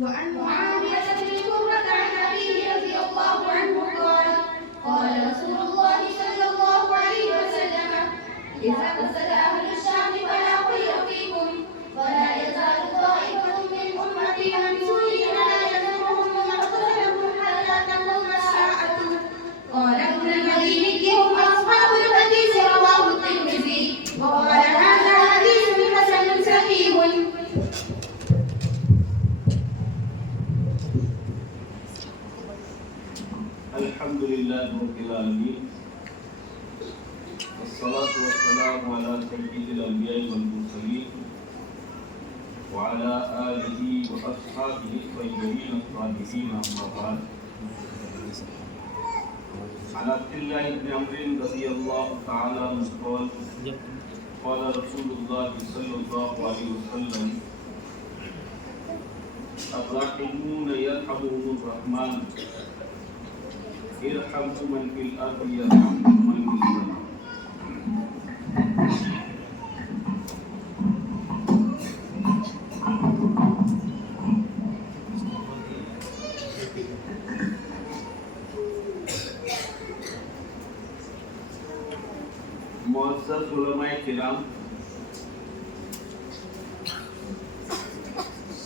وعن معاوية بن قرة عن أبيه رضي الله عنه قال قال رسول الله صلى الله عليه وسلم إذا فسد أهل الشام فلا خير فيكم ولا يزال طائفة من أمتي منصورين لا يضرهم من قتلهم حتى تقوم الساعة. قال ابن المديني هم أصحاب الحديث رواه الترمذي وقال هذا حديث حسن صحيح. الحمد لله رب العالمين والصلاة والسلام على سيد الأنبياء والمرسلين وعلى آله وأصحابه الطيبين الطاهرين أما بعد. عن عبد الله بن عمرو رضي الله تعالى عنه قال قال رسول الله صلى الله عليه وسلم الراحمون يرحمهم الرحمن ارحموا من في الارض يرحمكم من في السماء. معزز علماء کرام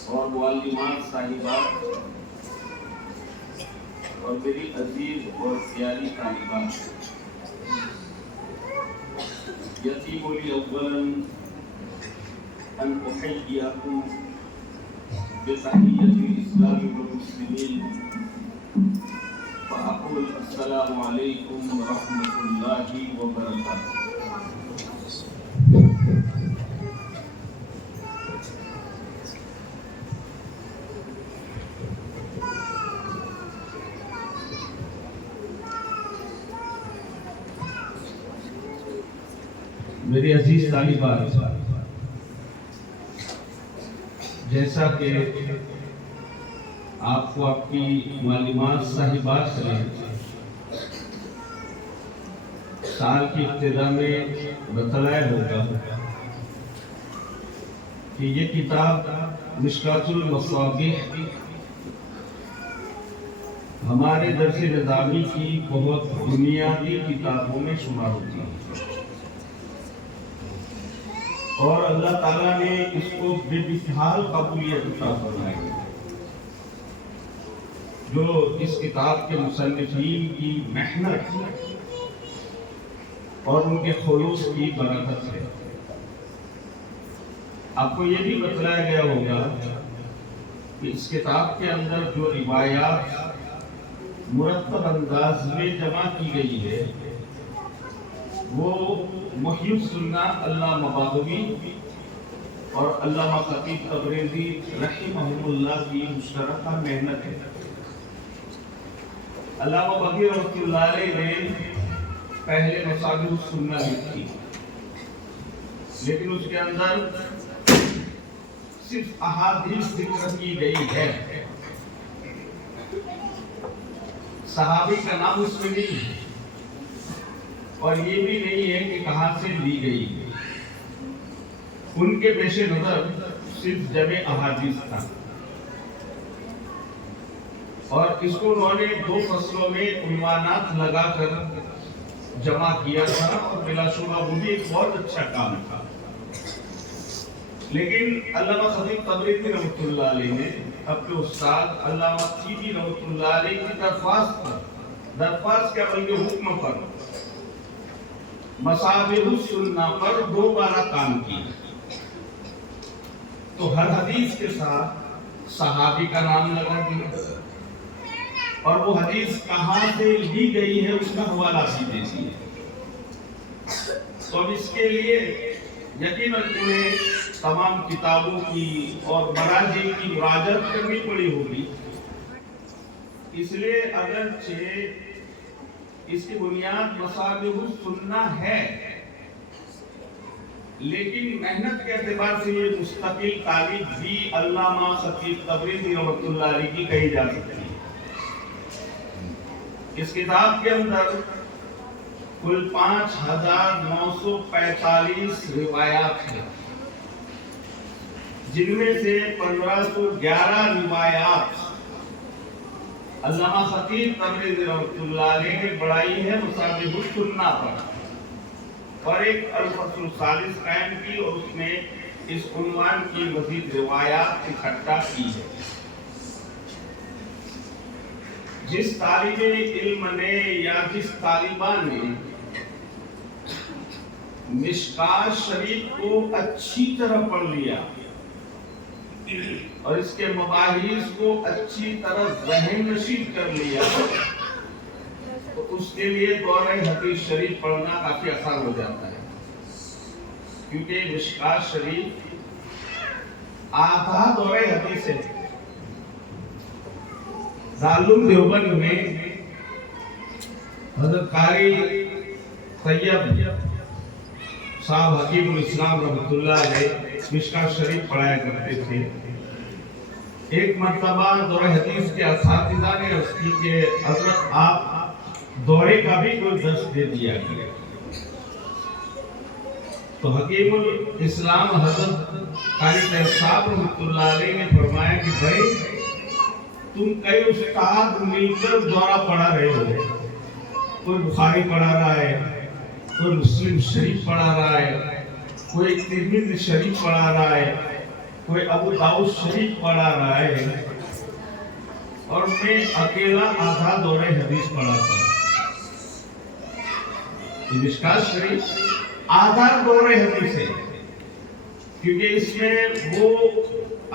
اور معلمات صاحبات اور میری عزیز اور پیاری طالبات، یتیم لی اولا ان احییکم بتحیۃ الاسلام والمسلمین فاقول السلام علیکم ورحمۃ اللہ وبرکاتہ۔ میرے عزیز طالبات، جیسا کہ آپ کو آپ کی معلومات صاحبات سے سال کی ابتدا میں بتلایا ہوگا کہ یہ کتاب مشکات المصابیح ہمارے درس نظامی کی بہت بنیادی کتابوں میں شمار ہوتی ہے، اور اللہ تعالیٰ نے اس کو بے مثال قبولیت عطا فرمائی ہے، جو اس کتاب کے مصنفین کی محنت اور ان کے خلوص کی برکت ہے۔ آپ کو یہ بھی بتلایا گیا ہوگا کہ اس کتاب کے اندر جو روایات مرتب انداز میں جمع کی گئی ہے وہ محی السنہ علامہ بغوی اور علامہ خطیب تبریزی رحمہم اللہ کی مشترکہ محنت ہے۔ علامہ بغوی رحمۃ اللہ علیہ نے پہلے مصابیح السنہ لکھی، لیکن اس کے اندر صرف احادیث ذکر کی گئی ہے، صحابی کا نام اس میں نہیں ہے، اور یہ بھی نہیں ہے کہ کہاں سے لی گئی۔ ان کے پیش نظر صرف جمع احادیث تھا، اور اس کو انہوں نے 2 فصلوں میں عنوانات لگا کر جمع کیا تھا، اور بلا شبہ وہ بھی ایک بہت اچھا کام تھا۔ لیکن علامہ خطیب تبریزی رحمۃ اللہ علیہ نے اپنے استاد علامہ طیبی رحمۃ اللہ علیہ کی درخواست کے بلکہ حکم پر مصابیح السنہ پر 2 بار کام کیا. تو ہر حدیث کے ساتھ صحابی کا نام لگا دیا اور وہ حدیث کہاں سے لی گئی ہے اس کا حوالہ بھی دے دیا. تو اب اس کے لیے یقیناً انہیں تمام کتابوں کی اور مراجع کی مراجعت کرنی پڑی ہوگی. اس لیے اگرچہ اس کی بنیاد مصابیح السنہ ہے لیکن محنت کے اعتبار سے یہ مستقل تالیف بھی علامہ خطیب تبریزی رحمۃ اللہ علیہ کی کہی جا سکتی ہے. اس کتاب کے اندر کل 5945 روایات ہیں جن میں سے 1511 روایات علامہ خطیب تبریزی رحمۃ اللہ علیہ نے بڑھائی ہے مصابیح السنہ پر اور ایک الفصل الثالث قائم کی اور اس میں اس عنوان کی مزید روایات اکٹھا کی ہے. جس طالب علم نے یا جس طالبہ نے مشکات شریف کو اچھی طرح پڑھ لیا اور اس کے مباحث کو اچھی طرح ذہن نشین کر لیا تو اس کے لیے دورہ حدیث شریف پڑھنا کافی آسان ہو جاتا ہے کیونکہ مشکات شریف آدھا دورہ حدیث ہے. دارالعلوم دیوبند میں حضرت قاری طیب صاحب حکیم الاسلام رحمۃ اللہ علیہ مشکات شریف پڑھایا کرتے تھے. ایک مرتبہ دورہ حدیث کے اساتذہ نے اس کی کہ حضرت آپ دورے کا بھی کوئی درس دے دیا کرے. تو حکیم الاسلام حضرت قاری طیب صاحب رحمۃ اللہ علیہ نے فرمایا کہ بھائی تم کئی استاد مل کر دورہ پڑھا رہے ہو. کوئی بخاری پڑھا رہا ہے, کوئی مسلم شریف پڑھا رہا ہے, کوئی ترمذی شریف پڑھا رہا ہے, کوئی ابو داؤد شریف پڑھا رہا ہے اور میں اکیلا آدھا دورہ حدیث پڑھاتا ہوں. یہ مشکات شریف آدھا دورہ حدیث ہے کیونکہ اس میں وہ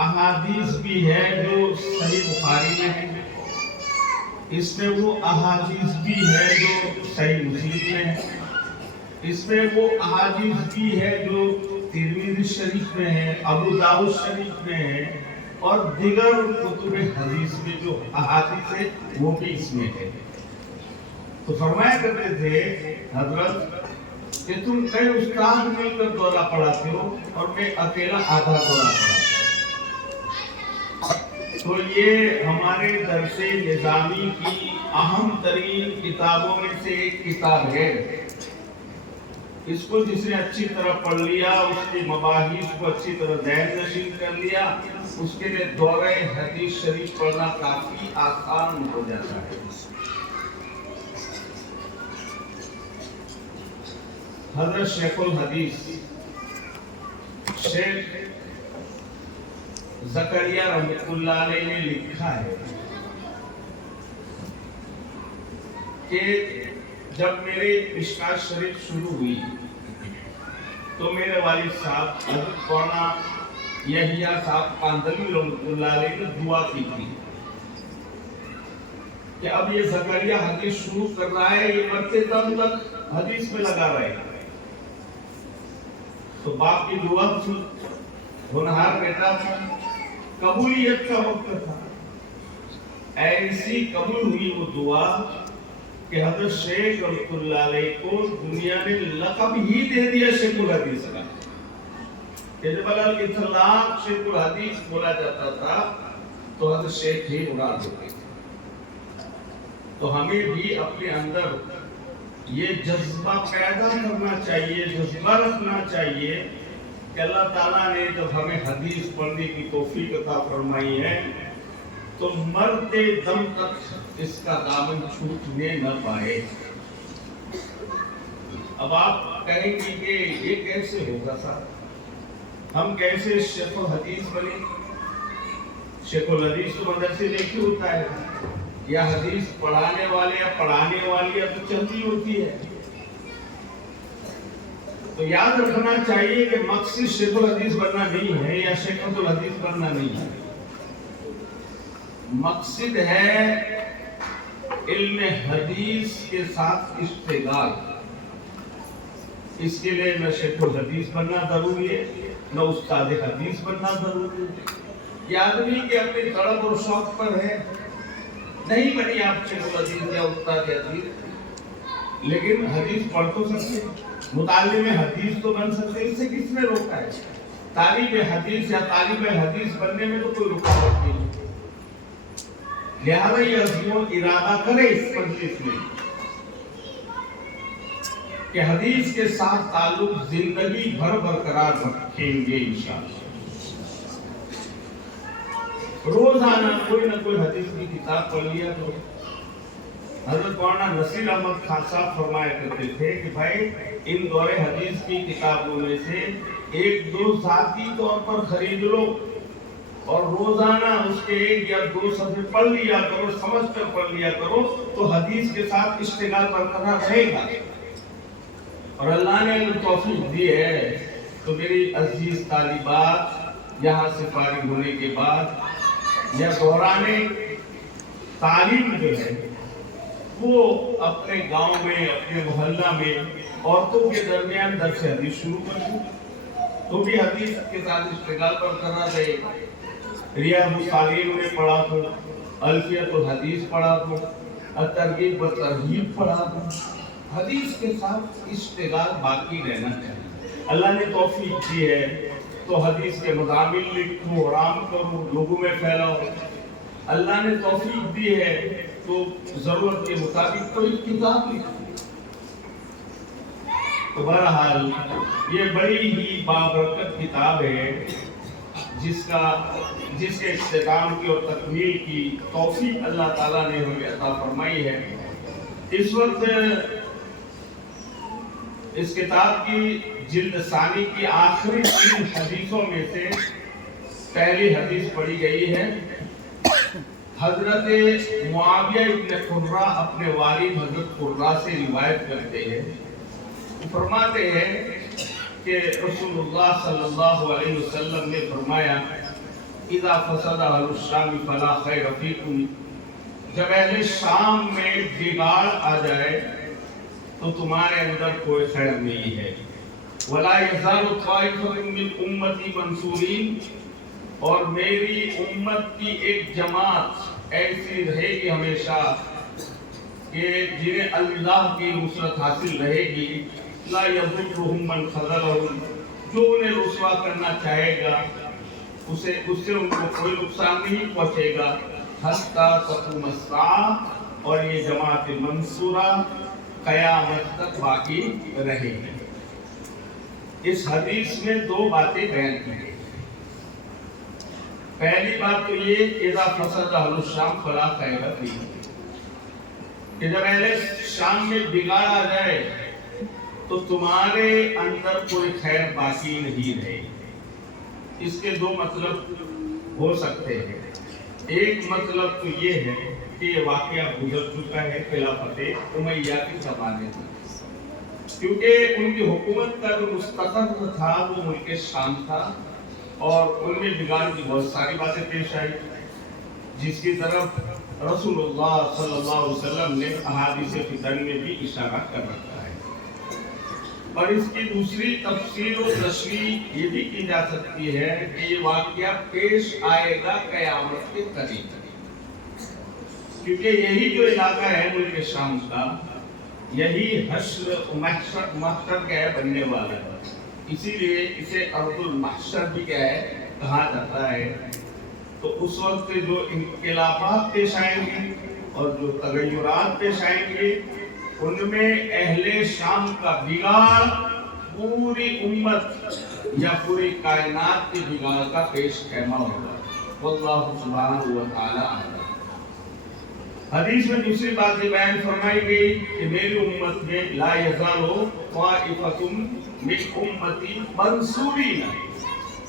احادیث بھی ہے جو صحیح بخاری میں ہے, اس میں وہ احادیث بھی ہے جو صحیح مسلم میں ہے, اس میں وہ احادیث بھی ہے جو ترمذی شریف میں ہے, ابو داؤد شریف میں ہے اور دیگر کتب حدیث میں جو احادیث ہے وہ بھی اس میں ہے. تو فرمایا کرتے تھے حضرت کہ تم کئی استاد مل کر دورہ پڑھاتے ہو اور میں اکیلا آدھا دورہ پڑھاتا ہوں. تو یہ ہمارے درس نظامی کی اہم ترین کتابوں میں سے ایک کتاب ہے. اس کو جس نے اچھی طرح پڑھ لیا, اس کے مباحث کو اچھی طرح ذہن نشین کر لیا, اس کے لیے دورہ حدیث شریف پڑھنا کافی آسان ہو جاتا ہے. حضرت شیخ الحدیث شیخ زکریا رحمۃ اللہ علیہ نے لکھا ہے کہ جب میرے مشکات شریف شروع ہوئی تو میرے والد صاحب حضرت مولانا یحییٰ صاحب کاندھلوی رحمۃ اللہ علیہ نے دعا کی تھی کہ اب یہ زکریا حدیث شروع کر رہا ہے, یہ مرتے دم تک حدیث میں لگا رہے. تو باپ کی دعا تھی, ہونہار بیٹا تھا, قبولیت کا وقت تھا. ایسی قبول ہوئی وہ دعا کہ حضرت شیخ رحمۃ اللہ علیہ کو دنیا نے لقب ہی دے دیا شیخ الحدیث کا. کہ جب الاطلاق شیخ الحدیث بولا جاتا تھا تو حضرت شیخ ہی مراد ہوتے تھے. تو ہمیں بھی اپنے اندر یہ جذبہ پیدا کرنا چاہیے, جذبہ رکھنا چاہیے کہ اللہ تعالیٰ نے جب ہمیں حدیث پڑھنے کی توفیق عطا فرمائی ہے تو مرتے دم تک اس کا دامن چھوٹنے نہ پائے. اب آپ کہیں گے کہ یہ کیسے ہوگا صاحب؟ ہم کیسے شیخ الحدیث بنے؟ شیخ الحدیث تو مدرسے دیکھی ہوتا ہے، یا حدیث پڑھانے والے یا پڑھانے والی اب تو چلتی ہوتی ہے. تو یاد رکھنا چاہیے کہ مقصد شیخ الحدیث بننا نہیں ہے یا شیخ الحدیث بننا نہیں ہے. مقصد ہے علم حدیث کے ساتھ اشتغال. اس کے لیے نہ شیخ الحدیث بننا ضروری ہے نہ استاد حدیث بننا ضروری ہے. یہ آدمی کے اپنے طلب اور شوق پر ہے. نہیں بنی آپ شیخ الحدیث یا استاد حدیث، لیکن حدیث پڑھ تو سکتے، متعلم حدیث تو بن سکتے. اس سے کس نے روکا ہے؟ طالب حدیث یا طالب حدیث بننے میں تو کوئی رکاوٹ نہیں. لہذا یہ عزم و ارادہ کرے اس مجلس میں کہ حدیث کے ساتھ تعلق زندگی بھر برقرار رکھیں گے انشاءاللہ. روزانہ کوئی نہ کوئی حدیث کی کتاب پڑھ لیا کرو. حضرت مولانا نصیر احمد خان صاحب فرمایا کرتے تھے کہ بھائی ان دور حدیث کی کتابوں میں سے ایک دو ذاتی طور پر خرید لو اور روزانہ اس کے ایک یا دو صفحے پڑھ لیا کرو، سمجھ کر پڑھ لیا کرو، تو حدیث کے ساتھ اشتغال برقرار رہے گا. اور اللہ نے توفیق دی ہے تو میری عزیز طالبات یہاں سے فارغ ہونے کے بعد یا دوران تعلیم جو ہے وہ اپنے گاؤں میں اپنے محلہ میں عورتوں کے درمیان درس حدیث شروع کر دوں تو بھی حدیث کے ساتھ اشتغال برقرار رہے. ریاض الصالحین میں پڑھا تو، الفیۃ الحدیث پڑھا تو، الترغیب و ترہیب پڑھا تو، حدیث کے ساتھ اشتغال باقی رہنا چاہیے. اللہ نے توفیق دی ہے تو حدیث کے مضامین لکھو، عام کرو، لوگوں میں پھیلاؤ. اللہ نے توفیق دی ہے تو ضرورت کے مطابق کوئی کتاب لکھو. تو بہرحال یہ بڑی ہی بابرکت کتاب ہے جس کے اختتام کی اور تکمیل کی توفیق اللہ تعالیٰ نے ہمیں عطا فرمائی ہے. اس وقت اس کتاب کی جلد ثانی کی آخری 3 حدیثوں میں سے پہلی حدیث پڑھی گئی ہے. حضرت معاویہ ابن قرہ اپنے والد حضرت قرہ سے روایت کرتے ہیں، فرماتے ہیں کہ رسول اللہ صلی اللہ علیہ وسلم نے فرمایا اذا فسد اہل الشام فلا خیر فیکم، جب اہل شام میں بگاڑ آ جائے تو تمہارے اندر کوئی خیر نہیں ہے. ولا یزال طائفۃ من امتی منصورین، اور میری امت کی ایک جماعت ایسی رہے گی ہمیشہ کہ جنہیں اللہ کی نصرت حاصل رہے گی. لا یضرهم من خذلهم، جو انہیں رسوا کرنا چاہے گا اس سے ان کو کوئی نقصان نہیں پہنچے گا. حتی تقوم الساعہ، اور یہ جماعت منصورہ قیامت تک باقی رہے گی. اس حدیث میں 2 باتیں بیان کی ہیں. پہلی بات تو یہ کہ اذا فسد اہل الشام فلا خیر فیہم، کہ جب اہل شام میں بگاڑ آ جائے تو تمہارے اندر کوئی خیر باقی نہیں رہے. اس کے 2 مطلب ہو سکتے ہیں. ایک مطلب تو یہ ہے کہ یہ واقعہ گزر چکا ہے خلافت امیہ کے زمانے میں، کیونکہ ان کی حکومت کا جو مستقر تھا وہ ملک شام تھا اور ان میں بگاڑ کی بہت ساری باتیں پیش آئی جس کی طرف رسول اللہ صلی اللہ علیہ وسلم نے احادیث فتن میں بھی اشارہ کر رکھا ہے. اور اس کی دوسری تفسیر و تشریح یہ بھی کی جا سکتی ہے کہ یہ واقعہ پیش آئے گا قیامت کے قریب، کیونکہ یہی جو علاقہ ہے ملک شام کا، یہی حشر محشر کا ہے بننے والا ہے. اسی لیے اسے ارض المحشر بھی کیا ہے کہا جاتا ہے. تو اس وقت جو انقلابات پیش آئیں گے اور جو تغیرات پیش آئیں گے ان میں اہل شام کا بگاڑ پوری امت یا پوری کائنات کے بگاڑ کا پیش خیمہ ہوگا. واللہ سبحانہ وتعالی عنہ. حدیث میں دوسری بات یہ بیان فرمائی گئی کہ میری امت میں لا یزال طائفۃ من امتی منصورین،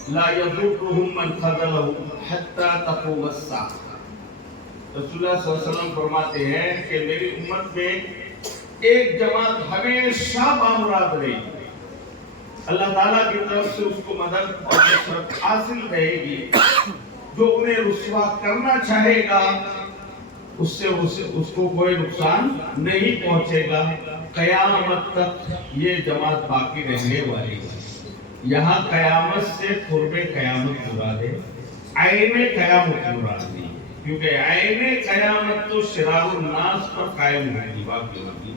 لا يضرهم من خذلهم حتى تقوم الساعة. رسول اللہ صلی اللہ علیہ وسلم فرماتے ہیں کہ میری امت میں ایک جماعت ہمیشہ بامراد رہے گی، اللہ تعالیٰ کی طرف سے اس کو مدد اور نصرت حاصل رہے گی. جو انہیں رسوا کرنا چاہے گا اس کو کوئی نقصان نہیں پہنچے گا. قیامت تک یہ جماعت باقی رہنے والی ہے. یہاں قیامت سے قرب قیامت مراد ہے، عین قیامت مراد نہیں ہے، کیونکہ عین قیامت تو شرار الناس پر قائم ہوگی، واقع ہوگی.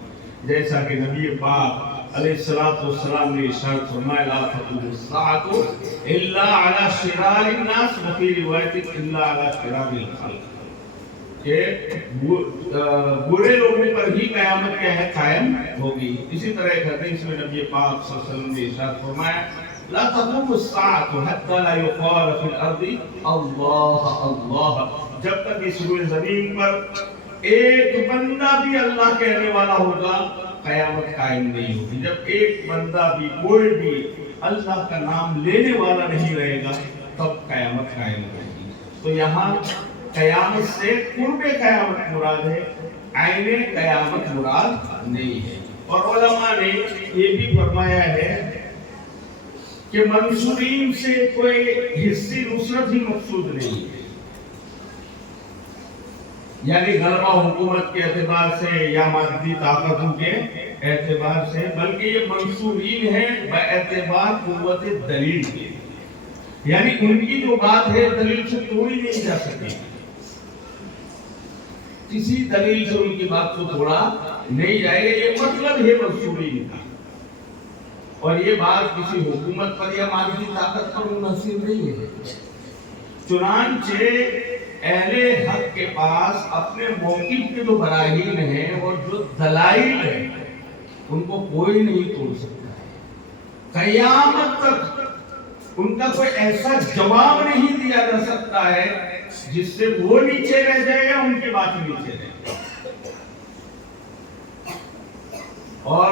جیسا کہ نبی پاک علیہ الصلوۃ والسلام نے ارشاد فرمایا لا تقوم الساعة الا على شرار الناس وفي روایت الا على شرار الخلق، کہ برے لوگوں پر ہی قیامت کیا ہے قائم ہوگی. اسی طرح ایک حدیث میں نبی پاک صلی اللہ علیہ وسلم نے ارشاد فرمایا لا تقوم الساعة حتى لا يقال في الارض اللہ اللہ، جب تک اس روئے زمین پر ایک بندہ بھی اللہ کہنے والا ہوگا قیامت قائم نہیں ہوگی. جب ایک بندہ بھی کوئی بھی اللہ کا نام لینے والا نہیں رہے گا تب قیامت قائم ہوگی. تو یہاں قیامت سے قرب قیامت مراد ہے، عین قیامت مراد نہیں ہے. اور علماء نے یہ بھی فرمایا ہے کہ منصورین سے کوئی حصی نصرت ہی مقصود نہیں ہے، یعنی غلبہ حکومت کے اعتبار سے یا مادی طاقتوں کے اعتبار سے، بلکہ یہ منصورین ہیں باعتبار قوت دلیل کے، یعنی ان کی جو بات ہے دلیل سے توڑی نہیں جا سکتی، کسی دلیل سے ان کی بات کو توڑا نہیں جائے گا. یہ مطلب ہے منصورین کا. اور یہ بات کسی حکومت پر یا مادی طاقت پر منحصر نہیں ہے. چنانچہ اہل حق کے پاس اپنے موقف کے جو براہین ہیں اور جو دلائل ہیں ان کو کوئی نہیں توڑ سکتا ہے. قیامت تک ان کا کوئی ایسا جواب نہیں دیا جا سکتا ہے جس سے وہ نیچے رہ جائے یا ان کی بات نیچے رہ جائے. اور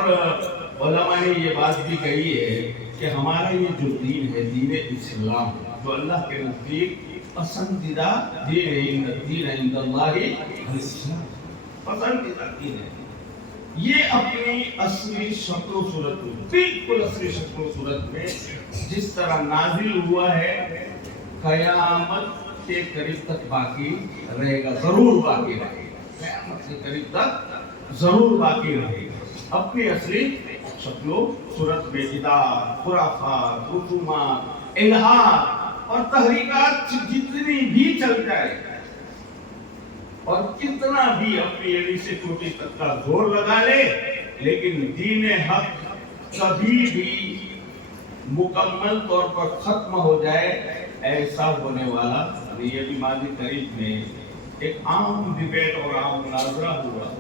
علماء نے یہ بات بھی کہی ہے کہ ہمارا یہ جو دین ہے دین اسلام، جو اللہ کے نزدیک پسندیدہ دین ہے، ان الدین عند اللہ الاسلام، پسندیدہ دین ہے. یہ اپنی اصلی شکل و صورت میں، بالکل اصلی شکل و صورت میں جس طرح نازل ہوا ہے قیامت کے قریب تک باقی رہے گا، ضرور باقی رہے گا، قیامت کے قریب تک ضرور باقی رہے گا. اپنی اصلی شکل و صورت میں بدعات، خرافات، رسومات، الہات اور تحریکات جتنی بھی چل جائے اور کتنا بھی اپنی ایڑی سے چوٹی تک کا زور لگا لے، لیکن دین حق کبھی بھی مکمل طور پر ختم ہو جائے ایسا ہونے والا. یہ بھی ماضی قریب میں ایک عام ڈیبیٹ اور عام مناظرہ ہوا،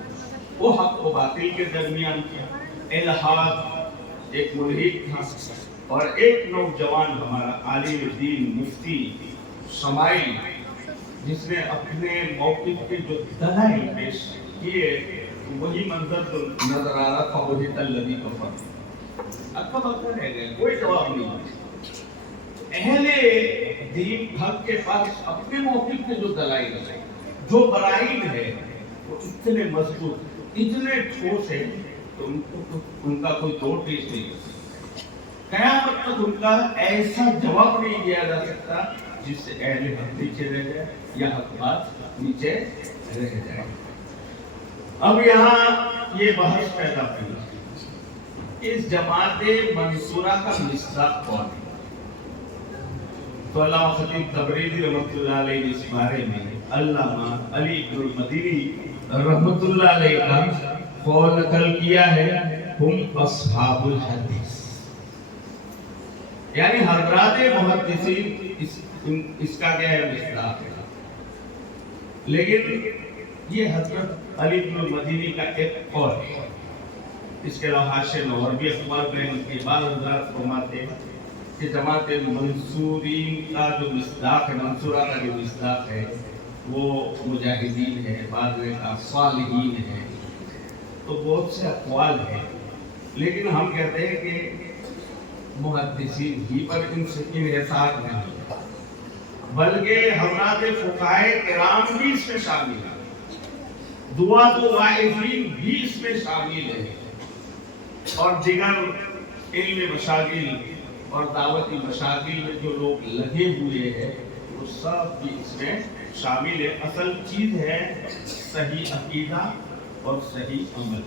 وہ حق و باطل کے درمیان الہات ایک ملحد تھا اور ایک نوجوان ہمارا عالم دین مفتی شمائل، جس نے اپنے موقف کے جو دلائل پیش کیے وہی منظر تو نظر آ رہا تھا، وہی الذی کفر، اکا بکا رہ گئے، کوئی جواب نہیں. اہل دین حق کے پاس اپنے موقف کے جو دلائل ہیں، جو برائن ہے، وہ اتنے مضبوط، اتنے ٹھوس ہیں تو ان کا کوئی توڑ پیش نہیں ہو سکتا. قیامت تک ان کا ایسا جواب نہیں دیا جا سکتا جس سے اہل حق نیچے رہ جائے یا حق بات نیچے رہ جائے. اب یہاں یہ بحث پیدا ہوئی اس جماعت منصورہ کا مصداق کون ہے. تو علامہ خطیب تبریزی رحمۃ اللہ علیہ نے اس بارے میں علامہ علی بن المدینی رحمۃ اللہ علیہ کا قول نقل کیا ہے، ہم اصحاب الحدیث، یعنی حضرات محدثین اس کا کیا ہے مصداق ہے. لیکن یہ حضرت علی بن المدینی کا ایک قول ہے. اس کے علاوہ حاشیہ میں اور بھی اخبار میں ان کے بعض حضرات فرماتے ہیں کہ جماعت منصورین کا جو مصداق ہے، منصورہ کا جو مصداق ہے وہ مجاہدین ہے، بعض میں صالحین ہے. تو بہت سے اقوال ہیں، لیکن ہم کہتے ہیں کہ محدثین ہی پر انحصار نہیں بلکہ حضرات فقہائے کرام بھی اس میں شامل ہیں، دعا تو واعظین بھی اس میں شامل ہیں، اور دیگر علم مشاغل اور دعوتی مشاغل میں جو لوگ لگے ہوئے ہیں وہ سب بھی اس میں شامل ہے۔ اصل چیز ہے صحیح عقیدہ اور صحیح عمل،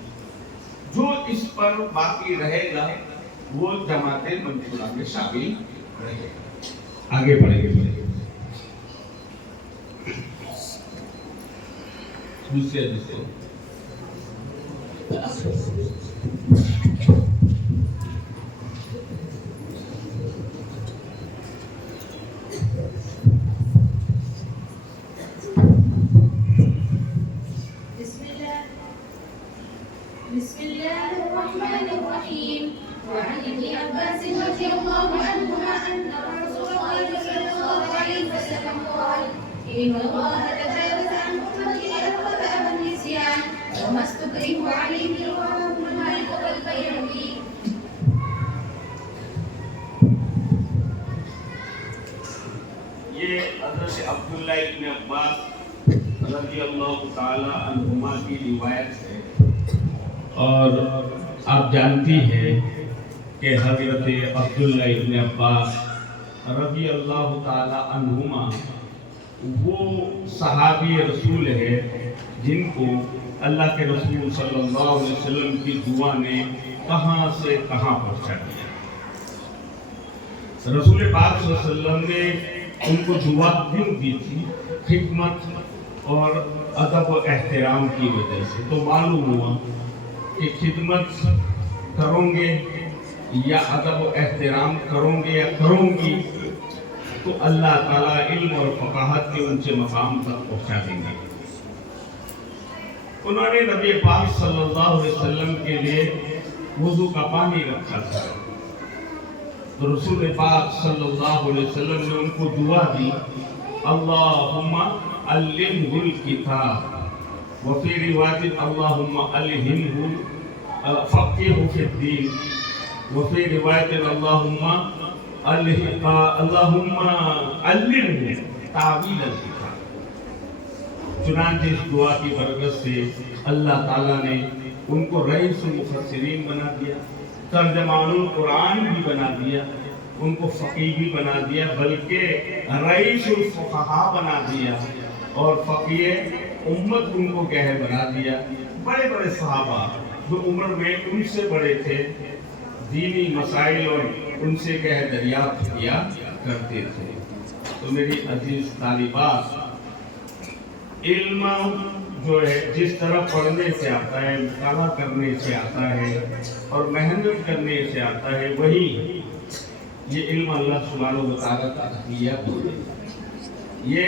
جو اس پر باقی رہے گا وہ جماعت منصورہ میں شامل رہے گا۔ آگے بڑھیں گے دوسرے بسم الله الرحمن الرحيم وعن ابن عباس رضي الله عنهما أن رسول الله صلى الله عليه وسلم قال إن الله تجاوز عن أمتي الخطأ والنسيان وما استكرهوا عليه رواه ابن ماجه والبيهقي۔ یہ حضرت عبداللہ ابن عباس رضی اللہ تعالی عنہما کی روایت ہے، اور آپ جانتی ہیں کہ حضرت عبداللہ ابن عباس رضی اللہ تعالی عنہما وہ صحابی رسول ہے جن کو اللہ کے رسول صلی اللہ علیہ وسلم کی دعا نے کہاں سے کہاں پہنچا دیا۔ رسول پاک صلی اللہ علیہ وسلم نے ان کو دعا کیوں دی تھی؟ حکمت اور ادب و احترام کی وجہ سے۔ تو معلوم ہوا کہ خدمت کرو گے یا ادب و احترام کرو گے یا کروں گی تو اللہ تعالیٰ علم اور فقاہت کے اونچے مقام تک پہنچا دیں گے۔ انہوں نے نبی پاک صلی اللہ علیہ وسلم کے لیے وضو کا پانی رکھا تھا، تو رسول پاک صلی اللہ علیہ وسلم نے ان کو دعا دی، اللہم علمہ الکتاب، وفی روایت اللہم الہمہ فقہہ فی الدین، وفی روایت اللہم علمہ تعویل الکتاب۔ چنانچہ اس دعا کی برکت سے اللہ تعالیٰ نے ان کو رئیس المفسرین بنا دیا، ترجمان القرآن بھی بنا دیا، ان کو فقیہ بھی بنا دیا، بلکہ رئیس الفقہاء بنا دیا، اور فقیہ امت ان کو کہہ بنا دیا۔ بڑے بڑے صحابہ جو عمر میں ان سے بڑے تھے، دینی مسائل اور ان سے کہہ دریافت کیا کرتے تھے۔ تو میری عزیز طالبات، علم جو ہے جس طرح پڑھنے سے آتا ہے، مطالعہ کرنے سے آتا ہے اور محنت کرنے سے آتا ہے، وہی یہ علم اللہ سبحانہ و تعالیٰ کا عطیہ ہے۔ یہ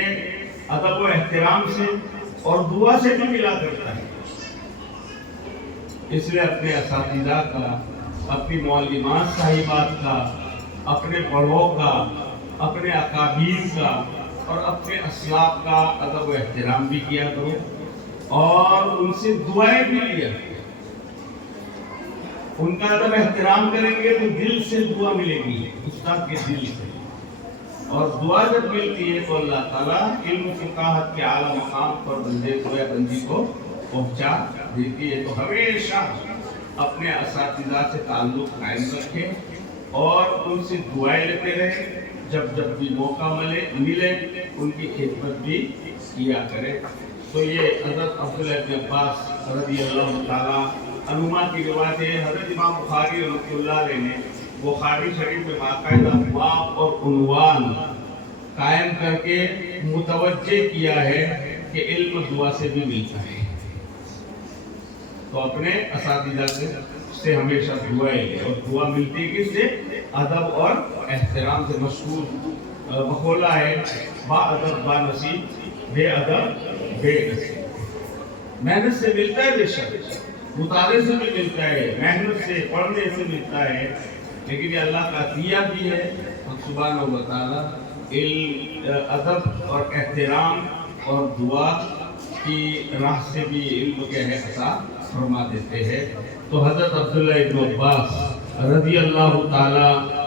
ادب و احترام سے اور دعا سے بھی ملا کرتا ہے۔ اس لیے اپنے اساتذہ کا، اپنی معلمات صاحبات کا، اپنے بڑوں کا، اپنے اکابر کا اور اپنے اسلاف کا ادب و احترام بھی کیا کرو، اور ان سے دعائیں بھی لیا۔ ان کا ادب احترام کریں گے تو دل سے دعا ملے گی، استاد کے دل سے، اور دعا جب ملتی ہے تو اللہ تعالیٰ علم و فقاہت کے اعلیٰ مقام پر بندے کو یا بندی کو پہنچا دیتی ہے۔ تو ہمیشہ اپنے اساتذہ سے تعلق قائم رکھیں اور ان سے دعائیں لیتے رہیں، جب جب بھی موقع ملے ان کی خدمت بھی کیا کرے۔ تو یہ حضرت عبداللہ ابن عباس رضی اللہ تعالیٰ عنہما کی روایت ہے۔ حضرت امام بخاری رحمۃ اللہ علیہ نے بخاری شریف میں باقاعدہ باب اور عنوان قائم کر کے متوجہ کیا ہے کہ علم دعا سے بھی ملتا ہے۔ تو اپنے اساتذہ سے ہمیشہ دعائیں لیں، اور دعا ملتی کس سے؟ ادب اور احترام سے۔ مشہور مقولہ ہے، با ادب با نصیب، بے ادب بے نصیب۔ محنت سے ملتا ہے بے شک، مطالعے سے بھی ملتا ہے، محنت سے پڑھنے سے ملتا ہے، لیکن یہ اللہ کا عطیہ بھی ہے۔ سبحانہ و تعالیٰ علم، ادب اور احترام اور دعا کی راہ سے بھی علم کے عطا فرما دیتے ہیں۔ تو حضرت عبداللہ ابن عباس رضی اللہ تعالیٰ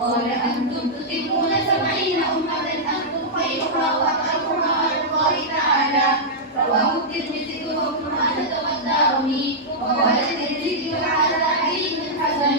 قال أنتم تتمون 70 أمة أنتم خيرها وأقربها على الله تعالى. رواه الترمذي وابن ماجه والدارمي وقال الترمذي هذا حديث حسن.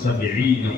70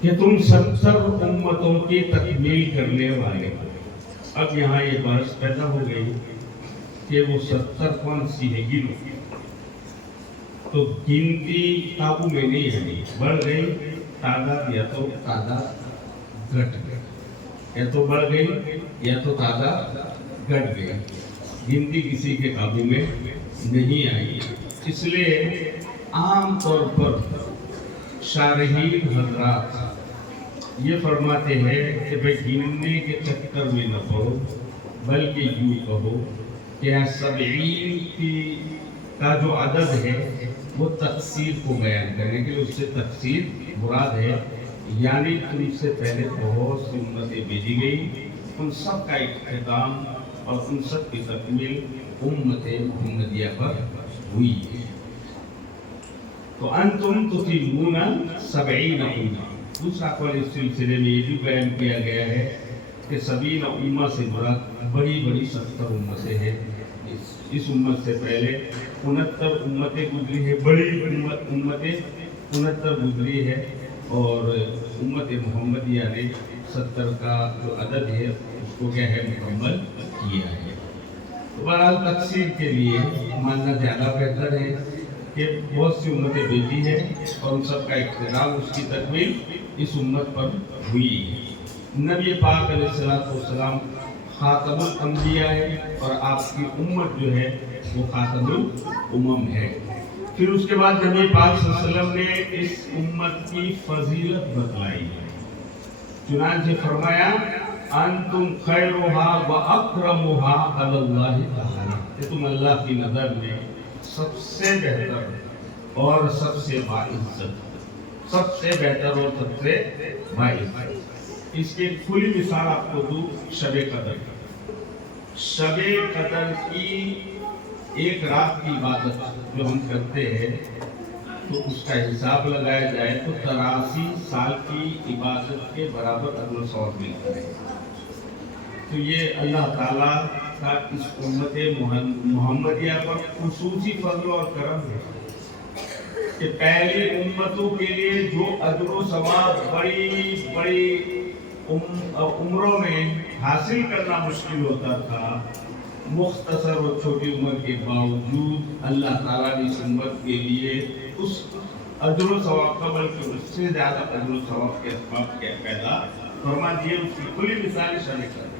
کہ تم 70 امتوں کی تکمیل کرنے والے ہو۔ اب یہاں یہ بحث پیدا ہو گئی کہ وہ 70 کون سی ہے، گنو، تو گنتی قابو میں نہیں ہے، بڑھ گئی تعداد یا تو تعداد گھٹ گئی، یا تو بڑھ گئی یا تو تعداد گھٹ گئی، گنتی کسی کے قابو میں نہیں آئی۔ اس لیے عام طور پر شارحین حضرات یہ فرماتے ہیں کہ بھئی گننے کے چکر میں نہ پڑو، بلکہ یوں کہو کہ 70 کا جو عدد ہے وہ تقصیر کو بیان کرنے کے لیے، اس سے تقصیر مراد ہے، یعنی تم سے پہلے بہت سی امتیں بھیجی گئی، ان سب کا اختتام اور ان سب کی تکمیل امت محمدیہ پر ہوئی ہے۔ تو انتم تتمون 70 امہ۔ دوسرا قول اس سلسلے میں یہ بھی بیان کیا گیا ہے کہ 70 امہ سے مراد بڑی بڑی 70 امتیں ہیں۔ اس امت سے پہلے 69 امتیں گزری ہے، بڑی بڑی امتیں 69 گزری ہے، اور امت محمدیہ نے 70 کا جو عدد ہے اس کو کیا ہے، مکمل کیا ہے۔ تو بہرحال تقسیم کے لیے ماننا زیادہ بہتر ہے کہ بہت سی امتیں بھیجی ہیں اور ان سب کا اختتام، اس کی تکمیل اس امت پر ہوئی ہے۔ نبی پاک علیہ السلام خاتم الانبیاء ہے، اور آپ کی امت جو ہے وہ خاتم الامم ہے۔ پھر اس کے بعد نبی پاک صلی اللہ علیہ وسلم نے اس امت کی فضیلت بتلائی ہے، چنانچہ فرمایا انتم خیرھا واکرمھا علی اللہ تعالی، کہ تم اللہ کی نظر میں سب سے بہتر اور سب سے باعزت، سب سے بہتر اور سب سے باعزت۔ اس کی کھلی مثال آپ کو دوں، شب قدر۔ شب قدر کی ایک رات کی عبادت جو ہم کرتے ہیں، تو اس کا حساب لگایا جائے تو 83 سال کی عبادت کے برابر اجر و ثواب ملتا ہے۔ تو یہ اللہ تعالیٰ کا اس امت محمدیہ پر خصوصی فضل اور کرم ہے کہ پہلی امتوں کے لیے جو اجر و ثواب بڑی بڑی عمروں میں حاصل کرنا مشکل ہوتا تھا، مختصر اور چھوٹی عمر کے باوجود اللہ تعالیٰ نے اس امت کے لیے اس اجر و ثواب کا بلکہ اس سے زیادہ اجر و ثواب کے اسباب کے پیدا فرما دیے۔ اس کی کھلی مثال شب قدر۔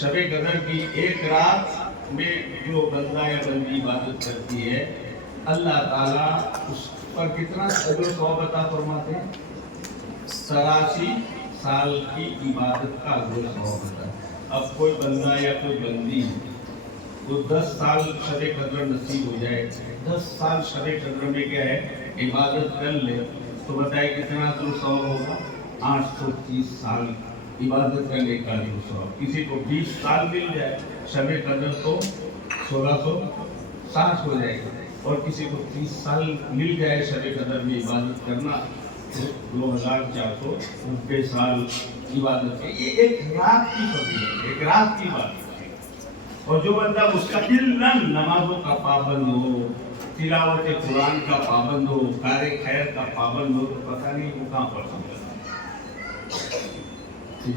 شب قدر کی ایک رات میں جو بندہ یا بندی عبادت کرتی ہے، اللہ تعالیٰ اس پر کتنا اجر و ثواب عطا فرماتے ہیں؟ 83 سال کی عبادت کا اجر و ثواب عطا۔ اب کوئی بندہ یا کوئی بندی وہ 10 سال شب قدر نصیب ہو جائے، 10 سال شب قدر میں کیا ہے عبادت کر لے، تو بتائے کتنا اجر و ثواب ہوگا؟ 830 سال عبادت کرنے کا اجر و ثواب۔ کسی کو 20 سال مل جائے شب قدر تو 1660 ہو جائے گا، اور کسی کو 30 سال مل جائے شب قدر میں عبادت کرنا تو 2490 سال عبادت ہے۔ یہ ایک رات کی فضیلت، ایک رات کی بات ہے۔ اور جو بندہ مستقل نمازوں کا پابند ہو، تلاوت قرآن کا پابند ہو، کار خیر کا پابند ہو، تو پتہ نہیں وہ کہاں پر سمجھتا۔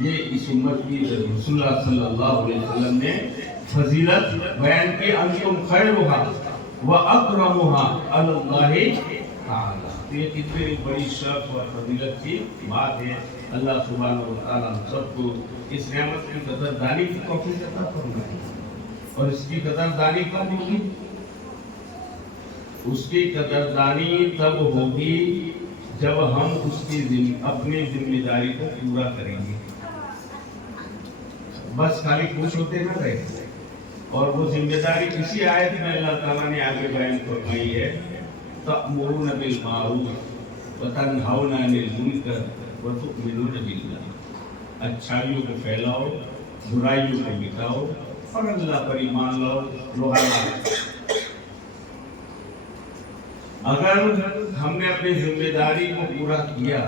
یہ اس امت کی رسول اللہ صلی اللہ علیہ وسلم نے فضیلت بیان کی، انتم خیرھا واکرمھا علی اللہ تعالی۔ یہ کتنی بڑی شرف اور فضیلت کی بات ہے۔ اللہ سبحانہ و تعالیٰ ہم سب کو اس نعمت کی قدردانی کی توفیق عطا فرمائے۔ اور اس کی قدردانی کب ہوگی؟ اس کی قدردانی تب ہوگی جب ہم اس کی اپنی ذمہ داری کو پورا کریں گے، بس خالی خوش ہوتے نہ رہے۔ اور وہ ذمہ داری اسی آیت میں اللہ تعالیٰ نے آگے بیان فرمائی ہے، تأمرون بالمعروف وتنہون عن المنکر وتؤمنون باللہ۔ اچھائیوں کو پھیلاؤ، برائیوں کو مٹاؤ، اور اللہ پر ایمان لاؤ۔ اگر ہم نے اپنی ذمہ داری کو پورا کیا،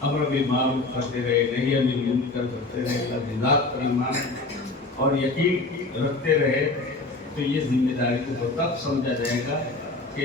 امر بالمعروف کرتے رہے، نہی عن المنکر کرتے رہے، اللہ کی ذات پر ایمان اور یقین رکھتے رہے، تو یہ ذمہ داری کو تب سمجھا جائے گا کہ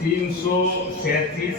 337